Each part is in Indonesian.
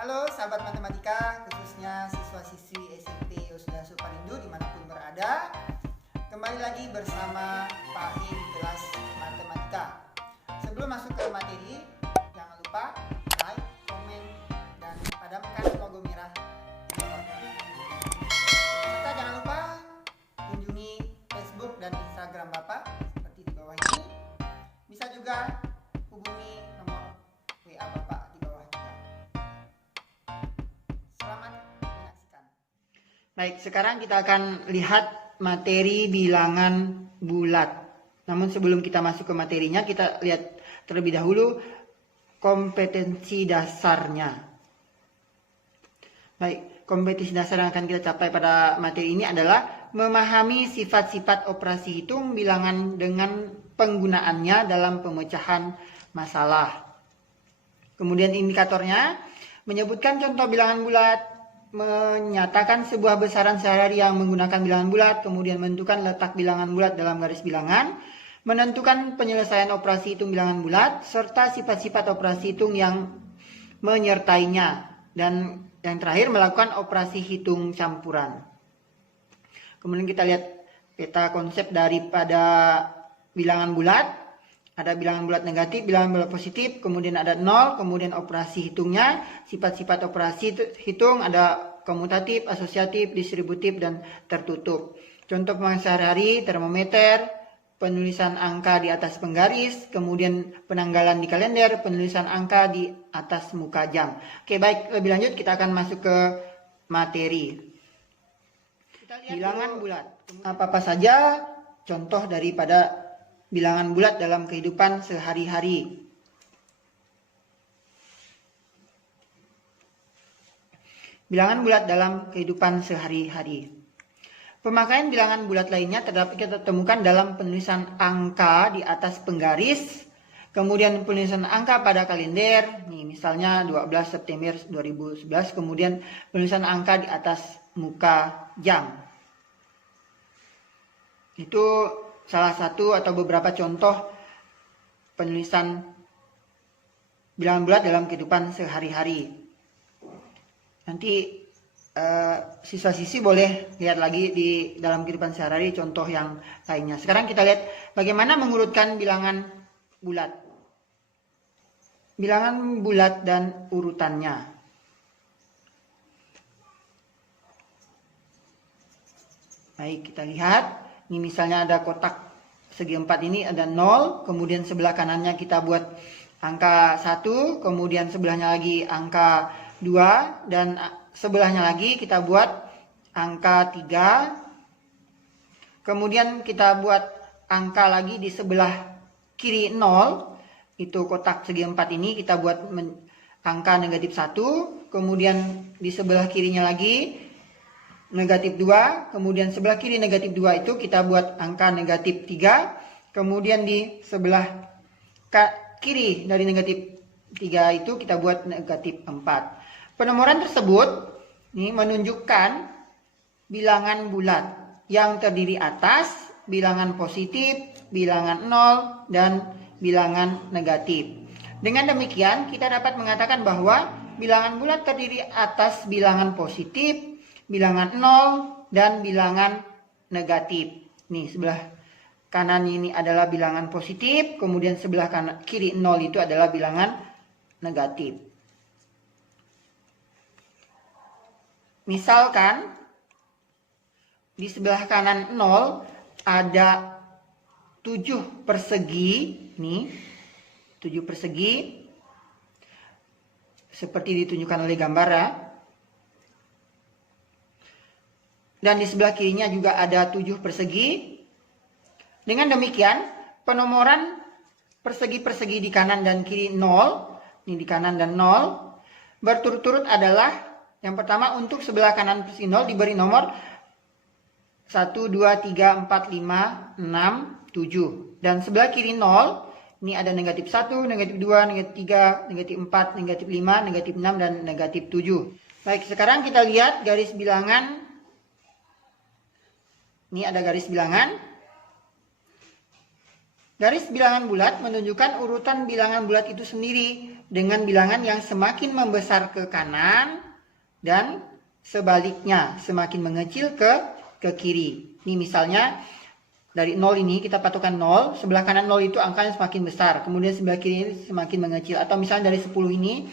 Halo sahabat matematika, khususnya siswa-siswi SMP Yosda Suparindu dimanapun berada. Kembali lagi bersama Pak Hin kelas matematika. Sebelum masuk ke materi, jangan lupa like, komen, dan padamkan logo merah. Serta jangan lupa kunjungi Facebook dan Instagram Bapak seperti di bawah ini. Bisa juga hubungi nomor WA Bapak di bawah juga. Selamat menyaksikan. Baik, sekarang kita akan lihat materi bilangan bulat. Namun sebelum kita masuk ke materinya, kita lihat terlebih dahulu kompetensi dasarnya. Baik, kompetensi dasar yang akan kita capai pada materi ini adalah memahami sifat-sifat operasi hitung bilangan dengan penggunaannya dalam pemecahan masalah. Kemudian indikatornya menyebutkan contoh bilangan bulat, menyatakan sebuah besaran sehari yang menggunakan bilangan bulat, kemudian menentukan letak bilangan bulat dalam garis bilangan, menentukan penyelesaian operasi hitung bilangan bulat, serta sifat-sifat operasi hitung yang menyertainya, dan yang terakhir melakukan operasi hitung campuran. Kemudian kita lihat peta konsep daripada bilangan bulat. Ada bilangan bulat negatif, bilangan bulat positif, kemudian ada 0, kemudian operasi hitungnya, sifat-sifat operasi hitung, ada komutatif, asosiatif, distributif, dan tertutup. Contoh pemakaian sehari-hari, termometer, penulisan angka di atas penggaris, kemudian penanggalan di kalender, penulisan angka di atas muka jam. Oke, baik, lebih lanjut kita akan masuk ke materi. Bilangan bulat. Apa-apa saja contoh daripada bilangan bulat dalam kehidupan sehari-hari. Bilangan bulat dalam kehidupan sehari-hari. Pemakaian bilangan bulat lainnya terdapat kita temukan dalam penulisan angka di atas penggaris, kemudian penulisan angka pada kalender, nih misalnya 12 September 2011, kemudian penulisan angka di atas muka jam. Itu salah satu atau beberapa contoh penulisan bilangan bulat dalam kehidupan sehari-hari. Nanti siswa-siswi boleh lihat lagi di dalam kehidupan sehari-hari contoh yang lainnya. Sekarang kita lihat bagaimana mengurutkan bilangan bulat. Bilangan bulat dan urutannya. Baik, kita lihat. Ini misalnya ada kotak segi 4 ini ada 0, kemudian sebelah kanannya kita buat angka 1, kemudian sebelahnya lagi angka 2, dan sebelahnya lagi kita buat angka 3. Kemudian kita buat angka lagi di sebelah kiri 0, itu kotak segi 4 ini kita buat angka negatif 1, kemudian di sebelah kirinya lagi negatif 2, kemudian sebelah kiri negatif 2 itu kita buat angka negatif 3, kemudian di sebelah kiri dari negatif 3 itu kita buat negatif 4. Penomoran tersebut ini menunjukkan bilangan bulat yang terdiri atas bilangan positif, bilangan 0, dan bilangan negatif. Dengan demikian kita dapat mengatakan bahwa bilangan bulat terdiri atas bilangan positif, bilangan 0, dan bilangan negatif. Nih, sebelah kanan ini adalah bilangan positif, kemudian sebelah kanan kiri 0 itu adalah bilangan negatif. Misalkan di sebelah kanan 0 ada 7 persegi, nih 7 persegi seperti ditunjukkan oleh gambar ya. Dan di sebelah kirinya juga ada 7 persegi. Dengan demikian, penomoran persegi-persegi di kanan dan kiri 0, ini di kanan dan 0, berturut-turut adalah yang pertama untuk sebelah kanan persegi 0 diberi nomor 1, 2, 3, 4, 5, 6, 7. Dan sebelah kiri 0, ini ada negatif 1, negatif 2, negatif 3, negatif 4, negatif 5, negatif 6, dan negatif 7. Baik, sekarang kita lihat garis bilangan. Ini ada garis bilangan. Garis bilangan bulat menunjukkan urutan bilangan bulat itu sendiri dengan bilangan yang semakin membesar ke kanan dan sebaliknya semakin mengecil ke kiri. Ini misalnya dari 0 ini kita patokan 0, sebelah kanan 0 itu angkanya semakin besar, kemudian sebelah kiri ini semakin mengecil. Atau misalnya dari 10 ini,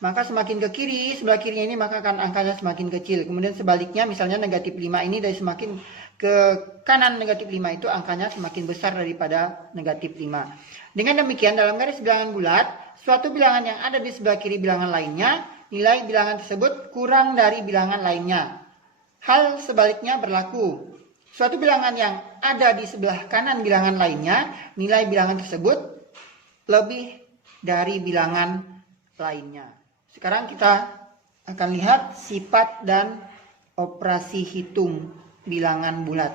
maka semakin ke kiri, sebelah kirinya ini maka akan angkanya semakin kecil. Kemudian sebaliknya misalnya negatif 5 ini dari semakin ke kanan negatif 5 itu angkanya semakin besar daripada negatif 5. Dengan demikian dalam garis bilangan bulat, suatu bilangan yang ada di sebelah kiri bilangan lainnya, nilai bilangan tersebut kurang dari bilangan lainnya. Hal sebaliknya berlaku. Suatu bilangan yang ada di sebelah kanan bilangan lainnya, nilai bilangan tersebut lebih dari bilangan lainnya. Sekarang kita akan lihat sifat dan operasi hitung bilangan bulat.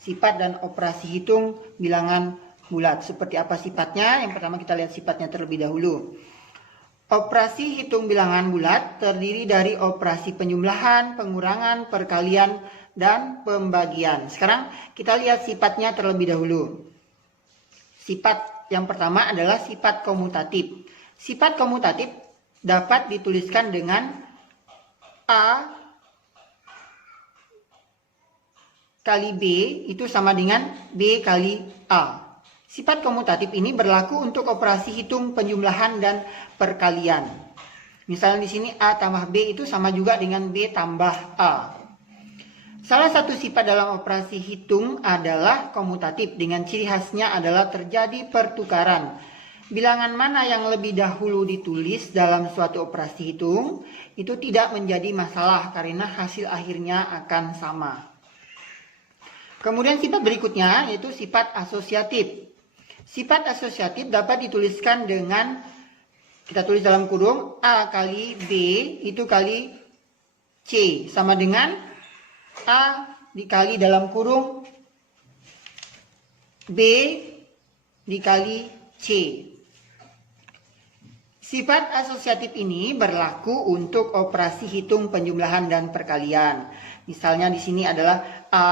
Sifat dan operasi hitung bilangan bulat. Seperti apa sifatnya? Yang pertama kita lihat sifatnya terlebih dahulu. Operasi hitung bilangan bulat terdiri dari operasi penjumlahan, pengurangan, perkalian, dan pembagian. Sekarang kita lihat sifatnya terlebih dahulu. Sifat yang pertama adalah sifat komutatif. Sifat komutatif dapat dituliskan dengan A kali B itu sama dengan B kali A. Sifat komutatif ini berlaku untuk operasi hitung, penjumlahan, dan perkalian. Misalnya di sini A tambah B itu sama juga dengan B tambah A. Salah satu sifat dalam operasi hitung adalah komutatif, dengan ciri khasnya adalah terjadi pertukaran. Bilangan mana yang lebih dahulu ditulis dalam suatu operasi hitung itu tidak menjadi masalah karena hasil akhirnya akan sama. Kemudian sifat berikutnya yaitu sifat asosiatif. Sifat asosiatif dapat dituliskan dengan, kita tulis dalam kurung, A kali B itu kali C sama dengan A dikali dalam kurung B dikali C. Sifat asosiatif ini berlaku untuk operasi hitung, penjumlahan, dan perkalian. Misalnya di sini adalah A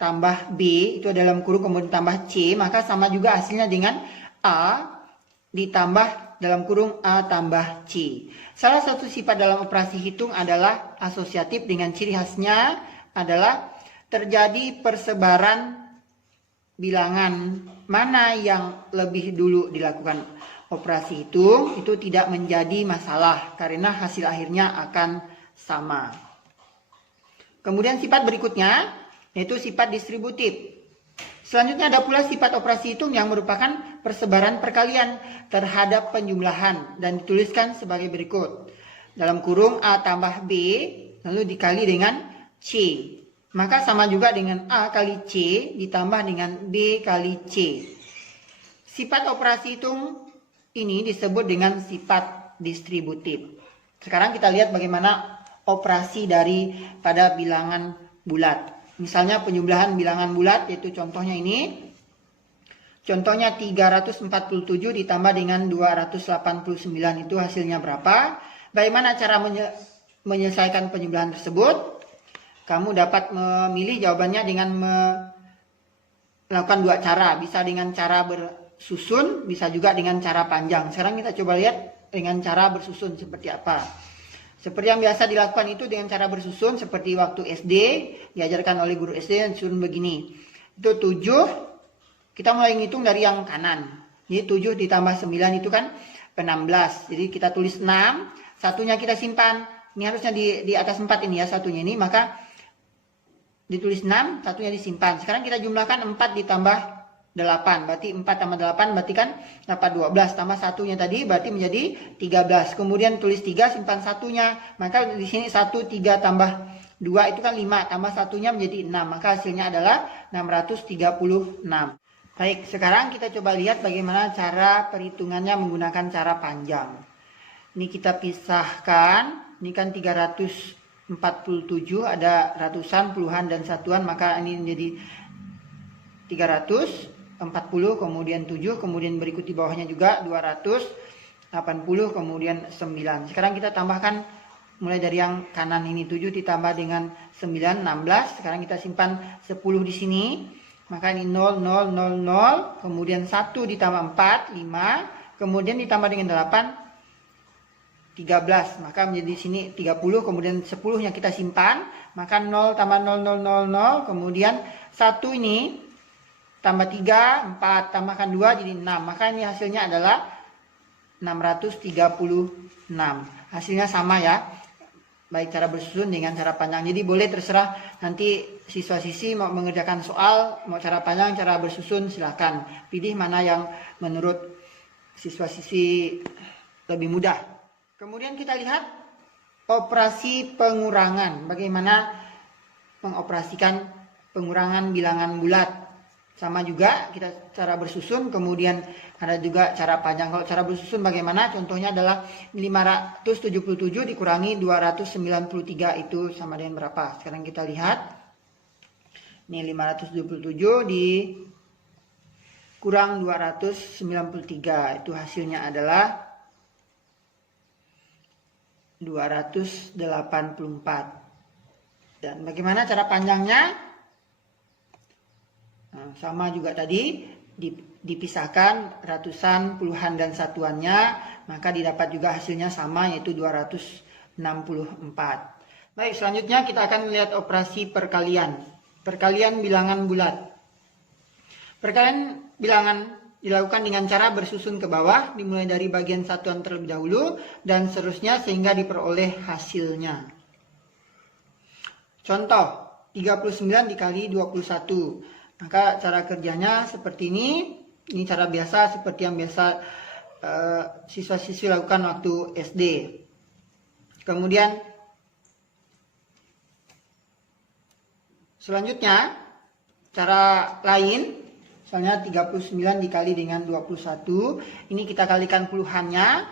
tambah B itu dalam kurung kemudian tambah C, maka sama juga hasilnya dengan A ditambah dalam kurung A tambah C. Salah satu sifat dalam operasi hitung adalah asosiatif, dengan ciri khasnya adalah terjadi persebaran bilangan mana yang lebih dulu dilakukan operasi hitung itu tidak menjadi masalah karena hasil akhirnya akan sama. Kemudian sifat berikutnya yaitu sifat distributif. Selanjutnya ada pula sifat operasi hitung yang merupakan persebaran perkalian terhadap penjumlahan dan dituliskan sebagai berikut. Dalam kurung A tambah B lalu dikali dengan C. Maka sama juga dengan A kali C ditambah dengan B kali C. Sifat operasi hitung ini disebut dengan sifat distributif. Sekarang kita lihat bagaimana operasi pada bilangan bulat. Misalnya penjumlahan bilangan bulat, yaitu contohnya ini. Contohnya 347 ditambah dengan 289 itu hasilnya berapa? Bagaimana cara menyelesaikan penjumlahan tersebut? Kamu dapat memilih jawabannya dengan melakukan dua cara. Bisa dengan cara bersusun, bisa juga dengan cara panjang. Sekarang kita coba lihat dengan cara bersusun seperti apa. Seperti yang biasa dilakukan itu dengan cara bersusun, seperti waktu SD, diajarkan oleh guru SD yang disusun begini. Itu 7, kita mulai ngitung dari yang kanan. Jadi 7 ditambah 9 itu kan 16. Jadi kita tulis 6, satunya kita simpan. Ini harusnya di atas 4 ini ya, satunya ini, maka ditulis 6, satunya disimpan. Sekarang kita jumlahkan 4 ditambah 8. Berarti 4 tambah 8 berarti kan dapat 12. Tambah satunya tadi berarti menjadi 13. Kemudian tulis 3, simpan satunya. Maka di sini 1, 3 tambah 2 itu kan 5. Tambah satunya menjadi 6. Maka hasilnya adalah 636. Baik, sekarang kita coba lihat bagaimana cara perhitungannya menggunakan cara panjang. Ini kita pisahkan. Ini kan 347, ada ratusan, puluhan, dan satuan, maka ini menjadi 340, kemudian 7, kemudian berikut di bawahnya juga 280, kemudian 9. Sekarang kita tambahkan mulai dari yang kanan ini 7 ditambah dengan 9, 16. Sekarang kita simpan 10 di sini, maka ini 0, 0, 0, 0, kemudian 1 ditambah 4, 5, kemudian ditambah dengan 8, 13, maka menjadi sini 30, kemudian 10-nya kita simpan, maka 0 tambah 0, 0, 0, 0, kemudian 1 ini tambah 3, 4, tambahkan 2 jadi 6, maka ini hasilnya adalah 636. Hasilnya sama ya, baik cara bersusun dengan cara panjang. Jadi boleh terserah nanti siswa-siswi mau mengerjakan soal, mau cara panjang, cara bersusun, silahkan pilih mana yang menurut siswa-siswi lebih mudah. Kemudian kita lihat operasi pengurangan. Bagaimana mengoperasikan pengurangan bilangan bulat. Sama juga kita cara bersusun, kemudian ada juga cara panjang. Kalau cara bersusun bagaimana? Contohnya adalah 577 dikurangi 293 itu sama dengan berapa? Sekarang kita lihat. Ini 577 dikurang 293. Itu hasilnya adalah 284. Dan bagaimana cara panjangnya? Nah, sama juga tadi dipisahkan ratusan, puluhan dan satuannya, maka didapat juga hasilnya sama yaitu 264. Baik, selanjutnya kita akan melihat operasi perkalian. Perkalian bilangan bulat. Perkalian bilangan dilakukan dengan cara bersusun ke bawah, dimulai dari bagian satuan terlebih dahulu, dan seterusnya sehingga diperoleh hasilnya. Contoh, 39 dikali 21. Maka cara kerjanya seperti ini. Ini cara biasa seperti yang biasa siswa-siswi lakukan waktu SD. Kemudian, selanjutnya, cara lain. Misalnya 39 dikali dengan 21, ini kita kalikan puluhannya,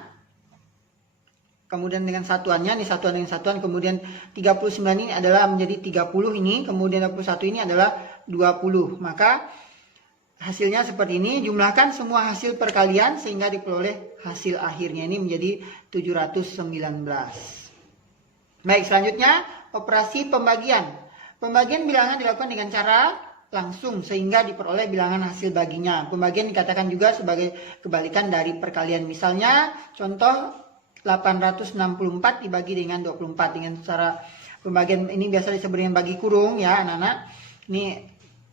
kemudian dengan satuannya, ini satuan dengan satuan, kemudian 39 ini adalah menjadi 30 ini, kemudian 21 ini adalah 20. Maka hasilnya seperti ini, jumlahkan semua hasil perkalian sehingga diperoleh hasil akhirnya ini menjadi 719. Baik, selanjutnya operasi pembagian. Pembagian bilangan dilakukan dengan cara langsung sehingga diperoleh bilangan hasil baginya. Pembagian dikatakan juga sebagai kebalikan dari perkalian. Misalnya contoh 864 dibagi dengan 24. Dengan cara pembagian ini biasa disebut dengan bagi kurung ya anak-anak. Ini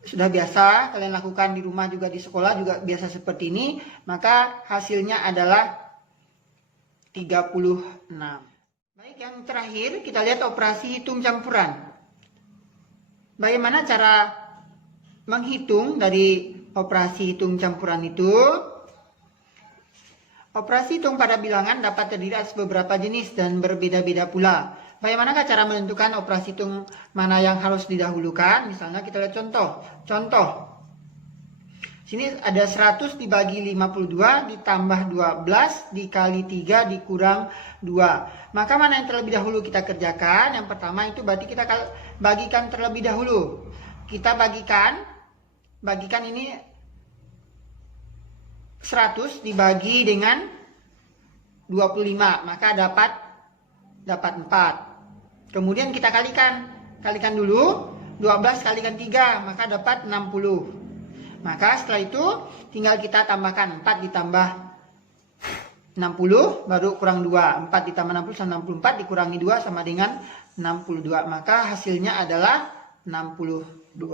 sudah biasa kalian lakukan di rumah juga di sekolah juga biasa seperti ini. Maka hasilnya adalah 36. Baik, yang terakhir kita lihat operasi hitung campuran. Bagaimana cara menghitung dari operasi hitung campuran itu? Operasi hitung pada bilangan dapat terdiri atas beberapa jenis dan berbeda-beda pula. Bagaimanakah cara menentukan operasi hitung mana yang harus didahulukan? Misalnya kita lihat contoh. Sini ada 100 dibagi 52 ditambah 12 dikali 3 dikurang 2. Maka mana yang terlebih dahulu kita kerjakan? Yang pertama itu berarti kita bagikan terlebih dahulu. Kita bagikan ini 100 dibagi dengan 25, maka dapat 4. Kemudian kita kalikan dulu 12 kalikan 3, maka dapat 60. Maka setelah itu tinggal kita tambahkan 4 ditambah 60 baru kurang 2. 4 ditambah 60 sama 64 dikurangi 2 sama dengan 62. Maka hasilnya adalah 62.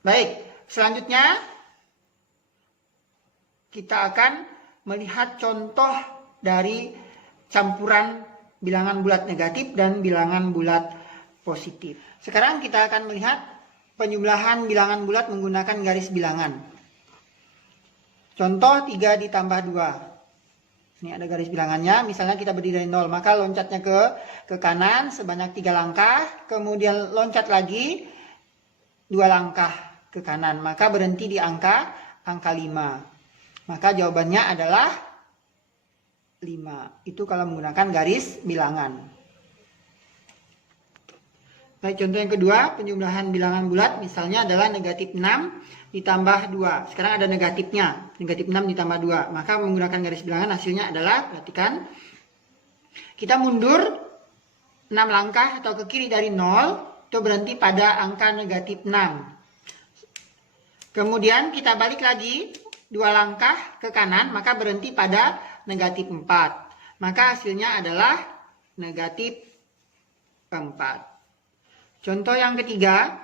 Baik, selanjutnya kita akan melihat contoh dari campuran bilangan bulat negatif dan bilangan bulat positif. Sekarang kita akan melihat penjumlahan bilangan bulat menggunakan garis bilangan. Contoh 3 ditambah 2. Ini ada garis bilangannya, misalnya kita berdiri dari 0, maka loncatnya ke kanan sebanyak 3 langkah, kemudian loncat lagi 2 langkah ke kanan, maka berhenti di angka 5. Maka jawabannya adalah 5. Itu kalau menggunakan garis bilangan. Baik, contoh yang kedua, penjumlahan bilangan bulat misalnya adalah negatif 6 ditambah 2. Sekarang ada negatifnya, negatif 6 ditambah 2. Maka menggunakan garis bilangan hasilnya adalah, perhatikan, kita mundur 6 langkah atau ke kiri dari 0, itu berhenti pada angka negatif 6. Kemudian kita balik lagi 2 langkah ke kanan, maka berhenti pada negatif 4. Maka hasilnya adalah negatif 4. Contoh yang ketiga,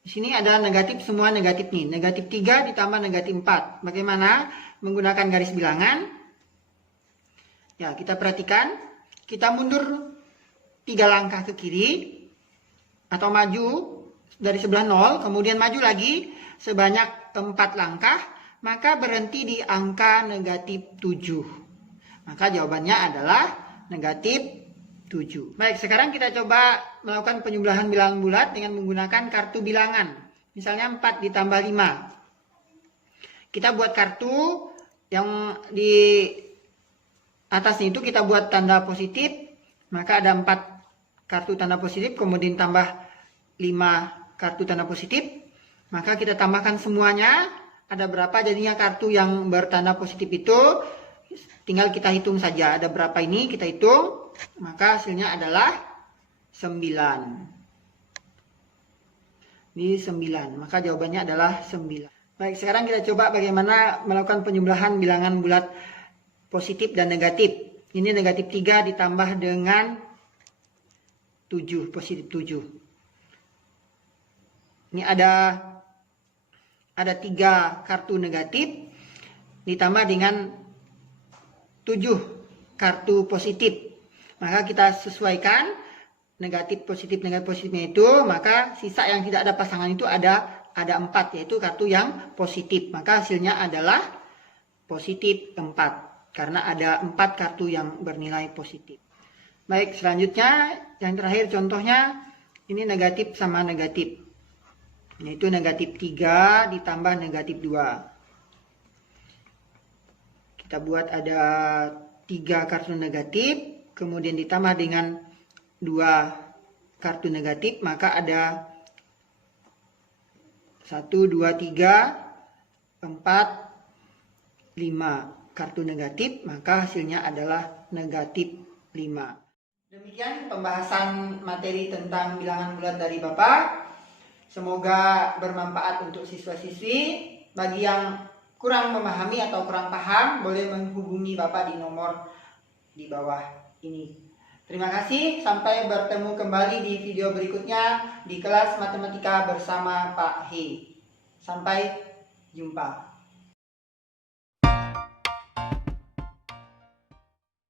di sini ada negatif, semua negatif nih. Negatif 3 ditambah negatif 4. Bagaimana menggunakan garis bilangan? Ya, kita perhatikan. Kita mundur 3 langkah ke kiri. Atau maju dari sebelah 0. Kemudian maju lagi sebanyak 4 langkah. Maka berhenti di angka negatif 7. Maka jawabannya adalah negatif 7. Baik, sekarang kita coba melakukan penjumlahan bilangan bulat dengan menggunakan kartu bilangan. Misalnya 4 ditambah 5. Kita buat kartu yang di atasnya itu kita buat tanda positif. Maka ada 4 kartu tanda positif, kemudian tambah 5 kartu tanda positif. Maka kita tambahkan semuanya. Ada berapa jadinya kartu yang bertanda positif itu. Tinggal kita hitung saja. Ada berapa ini, kita hitung. Maka hasilnya adalah 9. Ini 9. Maka jawabannya adalah 9. Baik, sekarang kita coba bagaimana melakukan penjumlahan bilangan bulat positif dan negatif. Ini negatif 3 ditambah dengan 7, positif 7. Ini ada 3 kartu negatif ditambah dengan 7 kartu positif. Maka kita sesuaikan negatif positifnya itu, maka sisa yang tidak ada pasangan itu ada 4, yaitu kartu yang positif. Maka hasilnya adalah positif 4 karena ada 4 kartu yang bernilai positif. Baik, selanjutnya yang terakhir contohnya ini negatif sama negatif. Yaitu negatif 3 ditambah negatif 2. Kita buat ada 3 kartu negatif. Kemudian ditambah dengan 2 kartu negatif, maka ada 1, 2, 3, 4, 5 kartu negatif, maka hasilnya adalah negatif 5. Demikian pembahasan materi tentang bilangan bulat dari Bapak. Semoga bermanfaat untuk siswa-siswi. Bagi yang kurang memahami atau kurang paham, boleh menghubungi Bapak di nomor di bawah ini. Terima kasih, sampai bertemu kembali di video berikutnya di kelas matematika bersama Pak He. Sampai jumpa.